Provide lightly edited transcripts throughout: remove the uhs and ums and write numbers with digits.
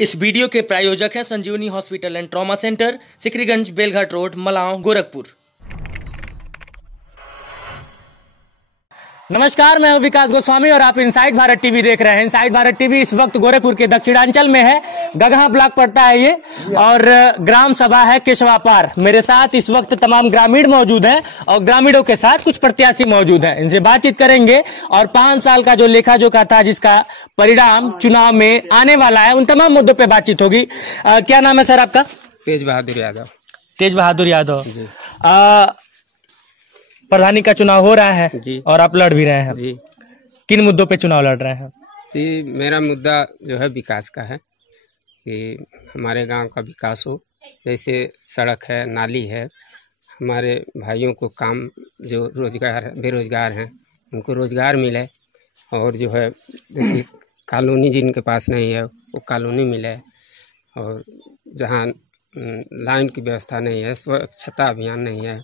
इस वीडियो के प्रायोजक हैं Sanjeevani hospital and trauma centre, Sikriganj, Belghat road, Malav, Gorakhpur. नमस्कार, मैं हूं विकास गोस्वामी और आप इनसाइड भारत टीवी देख रहे हैं। इनसाइड भारत टीवी इस वक्त गोरखपुर के दक्षिणांचल में है। गगहा ब्लॉक पड़ता है ये, और ग्राम सभा है केशवापार। मेरे साथ इस वक्त तमाम ग्रामीण मौजूद हैं और ग्रामीणों के साथ कुछ प्रत्याशी मौजूद हैं। इनसे बातचीत करेंगे और 5 साल का जो लेखा जोखा था, जिसका परिणाम चुनाव में आने वाला है, उन तमाम मुद्दों पर बातचीत होगी। क्या नाम है सर आपका? तेज बहादुर यादव। तेज बहादुर यादव जी। प्रधानी का चुनाव हो रहा है जी, और आप लड़ भी रहे हैं जी। किन मुद्दों पे चुनाव लड़ रहे हैं? जी, मेरा मुद्दा जो है विकास का है कि हमारे गांव का विकास हो। जैसे सड़क है, नाली है, हमारे भाइयों को काम, जो रोजगार बेरोजगार हैं उनको रोजगार मिले, और जो है देखिए कॉलोनी जिनके पास नहीं है वो कॉलोनी मिले, और जहाँ लाइन की व्यवस्था नहीं है, स्वच्छता अभियान नहीं है,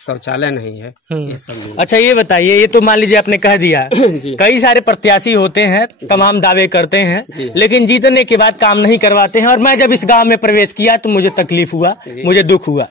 शौचालय नहीं है, ये सब। अच्छा, ये बताइए, ये तो मान लीजिए आपने कह दिया कई सारे प्रत्याशी होते हैं, तमाम दावे करते हैं, लेकिन जीतने के बाद काम नहीं करवाते हैं। और मैं जब इस गांव में प्रवेश किया तो मुझे तकलीफ हुआ, मुझे दुख हुआ।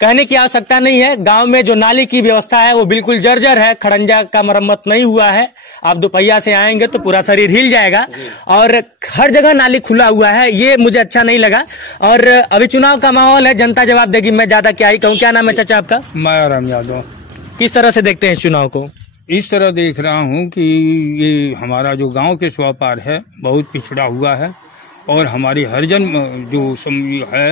कहने की आवश्यकता नहीं है। गांव में जो नाली की व्यवस्था है वो बिल्कुल जर्जर है, खड़ंजा का मरम्मत नहीं हुआ है। आप दोपहिया से आएंगे तो पूरा शरीर हिल जाएगा, और हर जगह नाली खुला हुआ है। ये मुझे अच्छा नहीं लगा। और अभी चुनाव का माहौल है, जनता जवाब देगी, मैं ज्यादा क्या ही कहूँ। क्या नाम है चाचा आपका? मायाराम यादव। किस तरह से देखते हैं इस चुनाव को? इस तरह देख रहा हूँ कि ये हमारा जो गांव के केशवापार है बहुत पिछड़ा हुआ है, और हमारी हरिजन जो है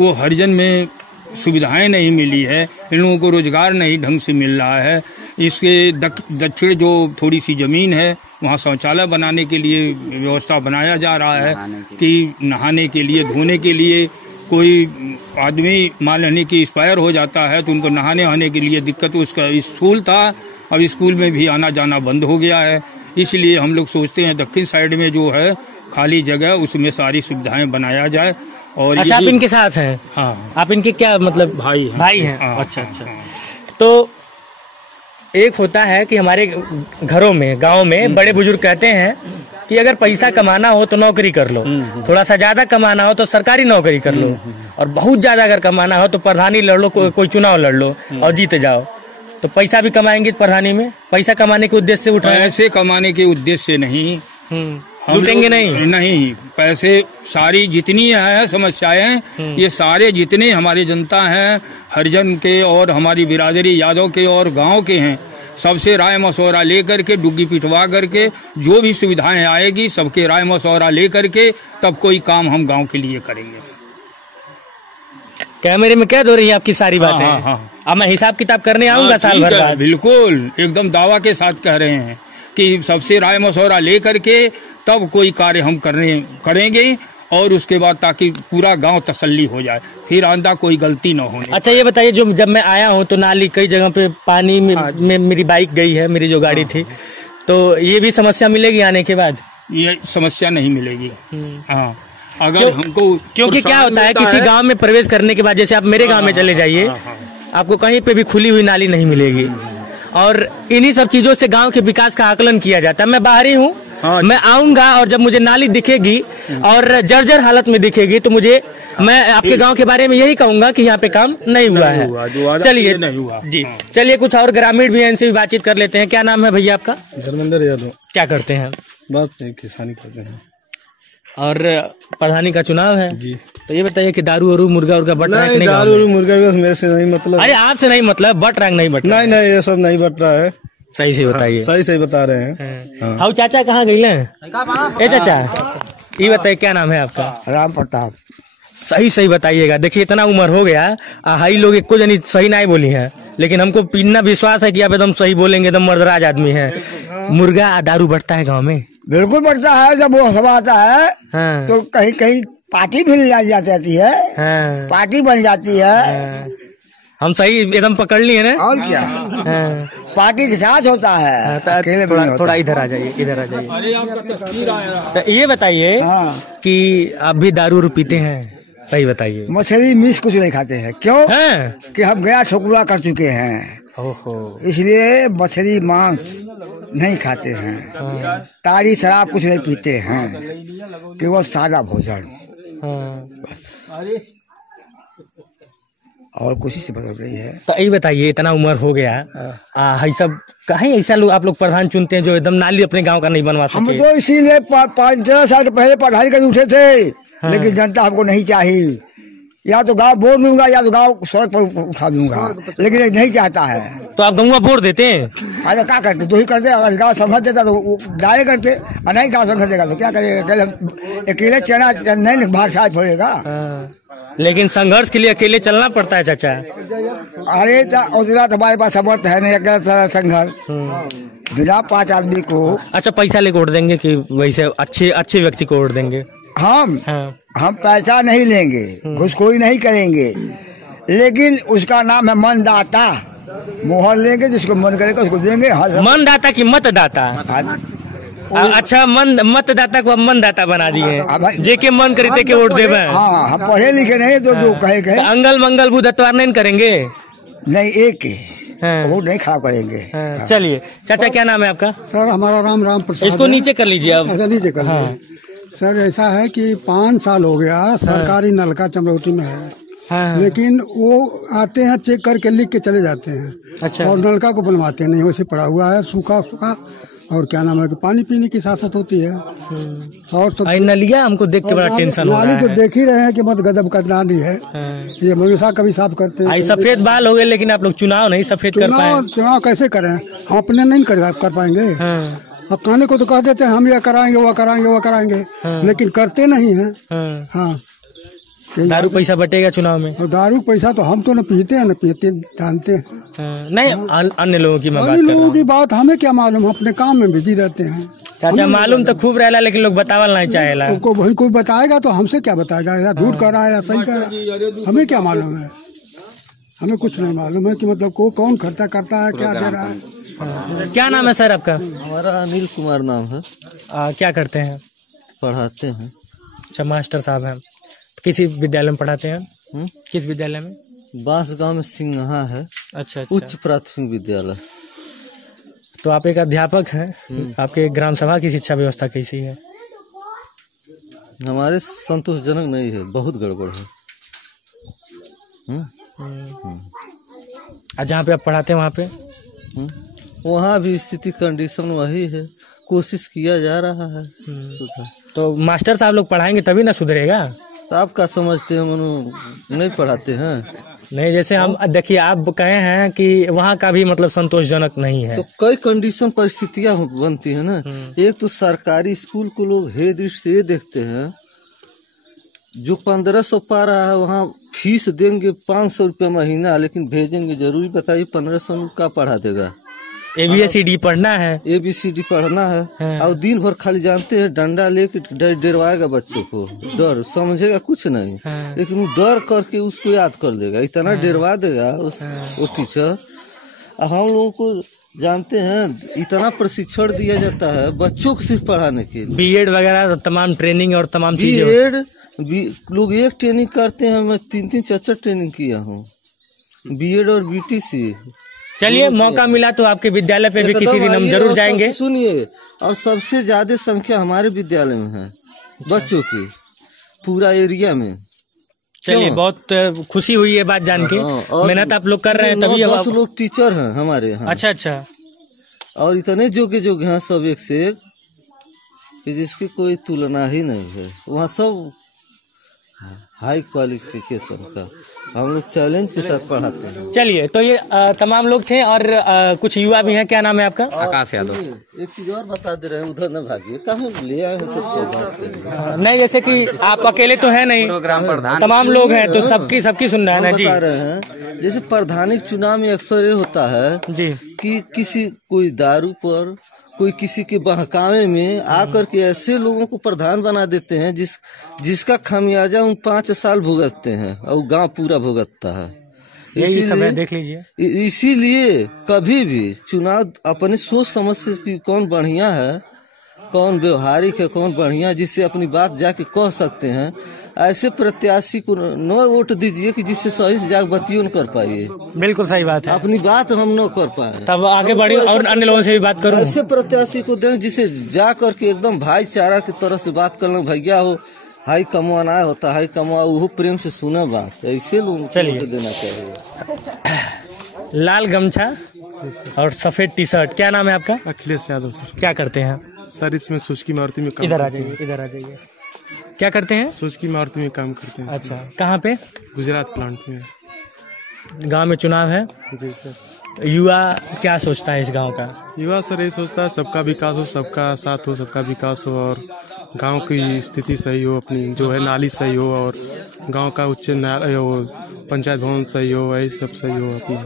वो हरिजन में सुविधाएं नहीं मिली है। इन लोगों को रोजगार नहीं ढंग से मिल रहा है। इसके दक्षिण जो थोड़ी सी जमीन है वहाँ शौचालय बनाने के लिए व्यवस्था बनाया जा रहा है कि नहाने के लिए, धोने के लिए। कोई आदमी मान लेने की एक्सपायर हो जाता है तो उनको नहाने आने के लिए दिक्कत। उसका स्कूल था, अब स्कूल में भी आना जाना बंद हो गया है। इसलिए हम लोग सोचते हैं दक्षिण साइड में जो है खाली जगह, उसमें सारी सुविधाएं बनाया जाए। और अच्छा, आप इनके साथ हैं? हाँ। आप इनके क्या मतलब भाई हैं? हाँ, अच्छा अच्छा। तो एक होता है कि हमारे घरों में, गांव में बड़े बुजुर्ग कहते हैं कि अगर पैसा कमाना हो तो नौकरी कर लो, थोड़ा सा ज्यादा कमाना हो तो सरकारी नौकरी कर लो, और बहुत ज्यादा अगर कमाना हो तो प्रधानी लड़ लो, कोई चुनाव लड़ लो और जीत जाओ। तो पैसा भी कमाएंगे प्रधानी में? पैसा कमाने के उद्देश्य से उठ रहे हैं? पैसे कमाने के उद्देश्य से नहीं, लूटेंगे नहीं। पैसे सारी जितनी है समस्याएं, ये सारे जितने हमारे जनता हैं, हरिजन के और हमारी बिरादरी यादव के और गांव के हैं, सबसे राय मशवरा लेकर के, डुग्गी पिटवा करके जो भी सुविधाएं आएगी सबके राय मशवरा लेकर के तब कोई काम हम गांव के लिए करेंगे। कैमरे में कैद हो रही है आपकी सारी बातें। हाँ। अब मैं हिसाब किताब करने आऊंगा साल भर बाद। बिल्कुल एकदम दावा के साथ कह रहे हैं कि सबसे राय मशवरा लेकर के तब कोई कार्य हम करेंगे, और उसके बाद ताकि पूरा गांव तसल्ली हो जाए, फिर आंदा कोई गलती न होने। अच्छा, ये बताइए, जो जब मैं आया हूँ तो नाली कई जगह पे पानी में मेरी बाइक गई है, मेरी जो गाड़ी थी, तो ये भी समस्या मिलेगी आने के बाद? ये समस्या नहीं मिलेगी। हाँ, अगर हमको, क्योंकि क्या होता है किसी गांव में प्रवेश करने के बाद, जैसे आप मेरे गांव में चले जाइए, आपको कहीं पे भी खुली हुई नाली नहीं मिलेगी, और इन्हीं सब चीजों से गांव के विकास का आकलन किया जाता है। मैं बाहरी हूँ, मैं आऊंगा और जब मुझे नाली दिखेगी और जर्जर हालत में दिखेगी तो मैं आपके गांव के बारे में यही कहूंगा कि यहाँ पे काम नहीं हुआ है। चलिए जी, चलिए कुछ और ग्रामीण भी हैं, इनसे भी बातचीत कर लेते हैं। क्या नाम है भैया आपका? धर्मेंद्र यादव। क्या करते हैं? बस किसानी करते हैं। और प्रधानी का चुनाव है जी, तो ये बताइए कि दारू और मुर्गा बट रहा है? दारू और मुर्गा मेरे से नहीं मतलब। अरे आपसे नहीं मतलब, बट रहा नहीं? बट नहीं, ये सब नहीं बट रहा है। सही से बताइए। सही से बता रहे हैं। हाँ, चाचा कहाँ गई? ए चाचा, ये बताइए क्या नाम है आपका? राम प्रताप। सही बताइएगा। देखिए इतना उम्र हो गया, हाई लोग एको जनी सही नहीं बोली है, लेकिन हमको इतना विश्वास है कि आप एकदम सही बोलेंगे, एकदम मर्दराज आदमी है। मुर्गा दारू बढ़ता है गाँव में? बिल्कुल बढ़ता है। जब वो सभा आता है तो कहीं कहीं पार्टी भी जाती है। पार्टी बन जाती है। हम सही एकदम पकड़ लिए ना। और क्या, पार्टी के साथ होता है, अकेले थोड़ा इधर आ जाइए, इधर आ जाइए। तो ये बताइए कि आप भी दारू पीते हैं? सही बताइए। मछली मीस कुछ नहीं खाते हैं। क्यों? कि हम गया ठोकुआ कर चुके हैं। ओहो। इसलिए मछली मांस नहीं खाते हैं, ताड़ी शराब कुछ नहीं पीते हैं, केवल सादा भोजन बस। और कुछ से बदल रही है। तो यही बताइए, इतना उम्र हो गया है सब कहीं ऐसा लोग आप लोग प्रधान चुनते हैं जो एकदम नाली अपने गांव का नहीं बनवा सके? हम तो इसीलिए 5-6 साल पहले पढ़ाई कर उठे थे। लेकिन जनता हमको नहीं चाहिए, या तो गांव बोर दूंगा या तो गांव सड़क पर उठा दूंगा, लेकिन नहीं चाहता है। तो आप गाँव बोर देते हैं? अरे क्या करते, तो ही करते। अगर गाँव संभल देता तो डाले करते, और नहीं गाँव संभल देगा तो क्या करेगा? अकेले चना नहीं भार साथ पड़ेगा। लेकिन संघर्ष के लिए अकेले चलना पड़ता है चाचा। अरे उतना हमारे पास समर्थ है नहीं, अकेला संघर्ष बिना 5 आदमी को। अच्छा, पैसा लेकर वोट देंगे कि वैसे अच्छे व्यक्ति को वोट देंगे? हम पैसा नहीं लेंगे, घुसखोरी नहीं करेंगे, लेकिन उसका नाम है मनदाता। मोहर लेंगे, जिसको मन करेगा उसको देंगे। मनदाता की मतदाता? अच्छा, मतदाता को अब मनदाता बना दिए, जेके मन करते के वोट देवे। हाँ, हम पढ़े लिखे नहीं जो कहे अंगल मंगल बुध अतवार नहीं करेंगे? नहीं, एक वोट नहीं खराब करेंगे। चलिए चाचा, क्या नाम है आपका? सर हमारा राम प्रसाद। इसको नीचे कर लीजिए अब। अच्छा, नीचे कर लीजिए। सर ऐसा है कि 5 साल हो गया सरकारी नलका चमरौटी में है, लेकिन वो आते हैं चेक करके लिख के चले जाते हैं। अच्छा। और नलका को बनवाते नहीं, वैसे पड़ा हुआ है सूखा सूखा। और क्या नाम है कि पानी पीने की सासत होती है। और तो नलिया हमको देख के बड़ा टेंशन हो रहा है। तो देख ही रहे हैं कि मत गजब का नाली है। ये मनुष्य कभी साफ करते हैं। सफेद बाल हो गए, लेकिन आप लोग चुनाव नहीं सफेद कर पाए। चुनाव कैसे करें? हम अपने नहीं कर पाएंगे। अब कहने को तो कह देते हैं हम ये कराएंगे वो कराएंगे वो कराएंगे, लेकिन करते नहीं हैं। हाँ, दारू पैसा बटेगा चुनाव में? और दारू पैसा तो हम तो न पीते हैं न पीते जानते हैं। नहीं, अन्य लोगों की बात हमें क्या मालूम, अपने काम में बिजी रहते हैं। चाचा, मालूम तो खूब रहला, लेकिन लोग बतावल नहीं चाहेला। वही कोई बताएगा तो हमसे क्या बताएगा, या झूठ कर रहा है या सही कर रहा है, हमें क्या मालूम है? हमें कुछ नहीं मालूम है कि मतलब को कौन खर्चा करता है, क्या दे रहा है। क्या नाम है सर आपका? हमारा अनिल कुमार नाम है। क्या करते हैं? पढ़ाते हैं। अच्छा, मास्टर साहब हैं। किसी विद्यालय में पढ़ाते हैं? किस विद्यालय में? बांस गांव में सिंघा है। अच्छा। उच्च प्राथमिक विद्यालय। तो आप एक अध्यापक हैं, आपके ग्राम सभा की शिक्षा व्यवस्था कैसी है? हमारे संतोषजनक नहीं है, बहुत गड़बड़ है। जहाँ पे आप पढ़ाते हैं वहाँ पे? वहाँ भी स्थिति कंडीशन वही है, कोशिश किया जा रहा है। तो मास्टर साहब लोग पढ़ाएंगे तभी ना सुधरेगा। तो आप क्या समझते हैं, मनु नहीं पढ़ाते हैं? नहीं, जैसे हम देखिए आप कहे हैं कि वहाँ का भी मतलब संतोषजनक नहीं है। तो कई कंडीशन परिस्थितियाँ बनती है ना। एक तो सरकारी स्कूल को लोग हे दृष्टि से देखते हैं, जो 1500 पा रहा है वहाँ फीस देंगे 500 रुपया महीना, लेकिन भेजेंगे जरूरी। बताइए 1500 का पढ़ा देगा? ABCD पढ़ना है, ABCD पढ़ना है। और दिन भर खाली जानते हैं डंडा लेके डरवाएगा बच्चों को, डर समझेगा कुछ नहीं, लेकिन डर करके उसको याद कर देगा, इतना डरवा देगा वो टीचर। हम लोगों को जानते हैं इतना प्रशिक्षण दिया जाता है बच्चों को सिर्फ पढ़ाने के लिए। B.Ed वगैरह तमाम ट्रेनिंग और तमाम चीजें। लोग एक ट्रेनिंग करते हैं, मैं 3-3 4-4 ट्रेनिंग किया हूँ, B.Ed और BTC। चलिए, मौका मिला तो आपके विद्यालय पे भी किसी दिन हम जरूर जाएंगे। सुनिए, और सबसे ज्यादा संख्या हमारे विद्यालय में है बच्चों की, पूरा एरिया में। चलिए, बहुत खुशी हुई ये बात जान के। मेहनत आप लोग कर रहे हैं तभी। 10 लोग टीचर हैं हमारे यहाँ। अच्छा। और इतने जोगे हैं सब एक से एक, कि जिसकी कोई तुलना ही नहीं है। वहाँ सब हाई क्वालिफिकेशन का हम लोग चैलेंज के साथ पढ़ाते हैं। चलिए, तो ये तमाम लोग थे और कुछ युवा भी हैं। क्या नाम है आपका? आकाश यादव। एक चीज और बता दे रहे हैं, उधर न भागिए, कहाँ ले आए हो तो बात करेंगे। नहीं, जैसे कि आप अकेले तो है नहीं, तमाम लोग हैं, तो सबकी सुनना है ना जी। बता रहे हैं, जैसे प्रधानिक चुनाव में अक्सर ये होता है जी कि किसी कोई दारू पर, कोई किसी के बहकावे में आकर के ऐसे लोगों को प्रधान बना देते हैं जिसका खामियाजा उन 5 साल भुगतते हैं और गांव पूरा भुगतता है। इसीलिए देख लीजिए, इसीलिए कभी भी चुनाव अपने सोच समझ से कि कौन बढ़िया है कौन व्यवहारिक है, कौन बढ़िया, जिससे अपनी बात जाके कह सकते हैं, ऐसे प्रत्याशी को न वोट दीजिए कि जिससे सही से जाकर बतियों न कर पाइए। बिल्कुल सही बात है। अपनी बात हम न कर पाए तब आगे बढ़ी और अन्य लोगों से भी बात करूं। ऐसे प्रत्याशी को दें जिसे जा करके एकदम भाईचारा की तरह से बात कर लें, भैया हो हाई कमवाना होता है, कमवा वो प्रेम से सुने बात, ऐसे लोगों को देना चाहिए। लाल गमछा और सफेद टी शर्ट, क्या नाम है आपका? अखिलेश यादव सर। क्या करते हैं सर? इसमें शुष्की मारुति में काम। इधर आ जाइए, इधर आ जाइए। क्या करते हैं? शुष्की मारुति में काम करते हैं। अच्छा, कहाँ पे? गुजरात प्लांट में। गांव में चुनाव है जी सर। युवा क्या सोचता है इस गांव का? युवा सर ये सोचता है सबका विकास हो, सबका साथ हो, सबका विकास हो और गांव की स्थिति सही हो, अपनी जो है नाली सही हो और गांव का उच्च न्यायालय हो, पंचायत भवन सही हो, वही सब सही हो अपना।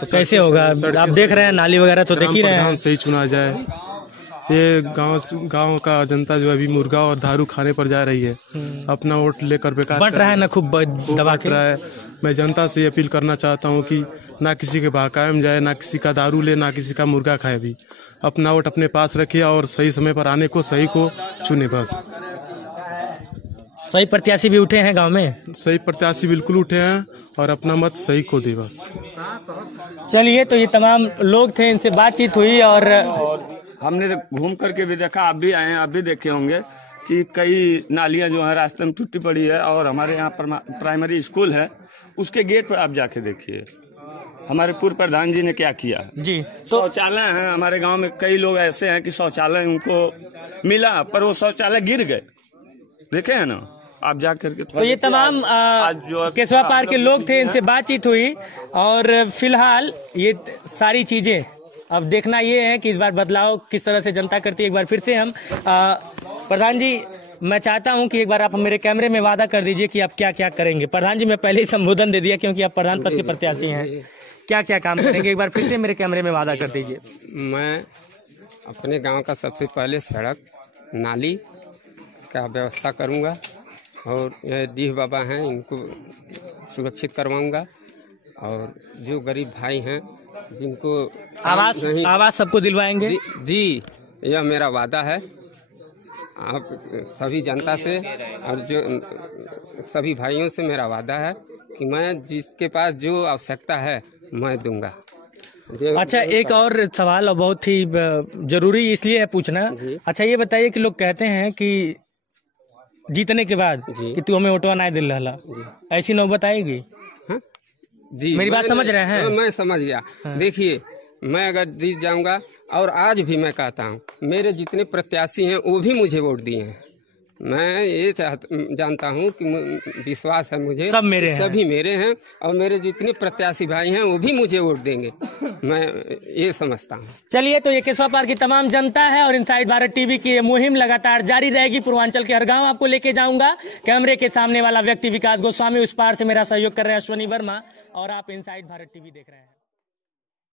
तो कैसे होगा? आप देख रहे हैं नाली वगैरह तो देख ही रहे हैं। सही चुना जाए। ये गांव का जनता जो अभी मुर्गा और दारू खाने पर जा रही है, अपना वोट लेकर बेकार बट रहा है ना, खूब दबा के रहा है। मैं जनता से अपील करना चाहता हूं कि ना किसी के बहकावे में जाए, ना किसी का दारू ले, ना किसी का मुर्गा खाए। भी अपना वोट अपने पास रखिए और सही समय पर आने को सही को चुने। बस सही प्रत्याशी भी उठे हैं गांव में? सही प्रत्याशी बिल्कुल उठे हैं और अपना मत सही को दे बस। चलिए, तो ये तमाम लोग थे, इनसे बातचीत हुई और हमने घूम करके भी देखा, आप भी आए हैं, आप भी देखे होंगे कि कई नालियां जो है रास्ते में टूटी पड़ी है। और हमारे यहाँ प्राइमरी स्कूल है, उसके गेट पर आप जाके देखिए हमारे पूर्व प्रधान जी ने क्या किया जी। तो शौचालय हैं हमारे गांव में, कई लोग ऐसे हैं कि शौचालय उनको मिला पर वो शौचालय गिर गए, देखे हैं ना आप जाकर के। तो ये तमाम केशवा पार्क के लोग थे, इनसे बातचीत हुई और फिलहाल ये सारी चीजें अब देखना ये है कि इस बार बदलाव किस तरह से जनता करती है। एक बार फिर से हम प्रधान जी, मैं चाहता हूं कि एक बार आप मेरे कैमरे में वादा कर दीजिए कि आप क्या क्या करेंगे। प्रधान जी, मैं पहले ही संबोधन दे दिया क्योंकि आप प्रधान पद के प्रत्याशी हैं। क्या क्या काम करेंगे, एक बार फिर से मेरे कैमरे में वादा कर दीजिए। मैं अपने गांव का सबसे पहले सड़क नाली का व्यवस्था करूंगा और ये डीह बाबा हैं इनको सुरक्षित करवाऊंगा और जो गरीब भाई हैं जिनको आवास सबको दिलवाएंगे। जी, यह मेरा वादा है आप सभी जनता से और जो सभी भाइयों से मेरा वादा है कि मैं जिसके पास जो आवश्यकता है मैं दूंगा। अच्छा, एक और सवाल और बहुत ही जरूरी इसलिए है पूछना। अच्छा, ये बताइए कि लोग कहते हैं कि जीतने के बाद कि तू हमें वोटवा नहीं दिल रहा, ऐसी नौबत आएगी? हाँ? जी, मेरी बात समझ रहे हैं? मैं समझ गया। देखिए, मैं अगर जीत जाऊंगा और आज भी मैं कहता हूँ मेरे जितने प्रत्याशी हैं वो भी मुझे वोट दिए हैं। मैं ये जानता हूँ कि विश्वास है मुझे सब मेरे हैं, सभी मेरे हैं और मेरे जितने प्रत्याशी भाई हैं वो भी मुझे वोट देंगे, मैं ये समझता हूँ। चलिए, तो ये केशवा पार्क की तमाम जनता है और इनसाइड भारत टीवी की ये मुहिम लगातार जारी रहेगी। पूर्वांचल के हर गांव आपको लेके जाऊंगा। कैमरे के सामने वाला व्यक्ति विकास गोस्वामी, उस पार से मेरा सहयोग कर रहे हैं अश्वनी वर्मा और आप इनसाइड भारत टीवी देख रहे हैं।